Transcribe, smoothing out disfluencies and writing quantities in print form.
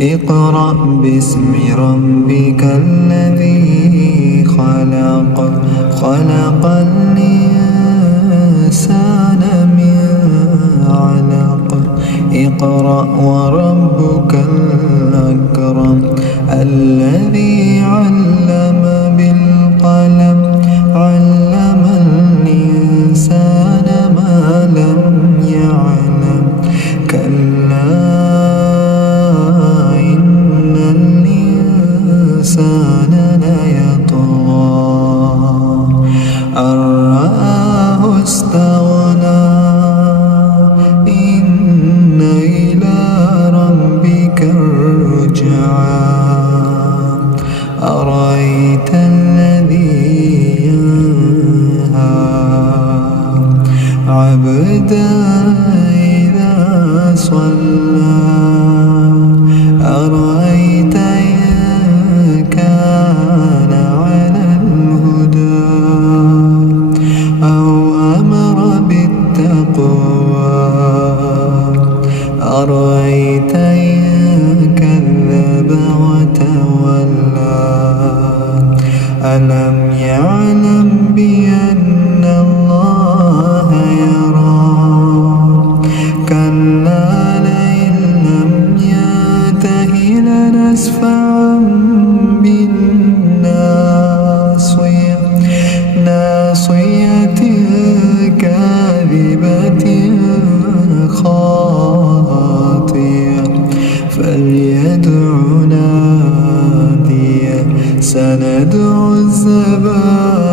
اقرأ باسم ربك الذي خلق الإنسان من علق اقرأ وربك الأكرم الذي علم بالقلم علم الإنسان ما لم يعلم كلا إن الإنسان ليطغى أن رآه استغنى إن إلى ربك الرجعى أرأيت الذي ينهى عبدا إذا صلى أرأيت إن كان على الهدى أو أمر بالتقوى أرأيت إن كذب وتولى ألم يعلم بأن الله يرى كلا لئن لم ينته لنسفعا بالناصية كاذبة خاطئة فليدع ناديه سندع الزبانية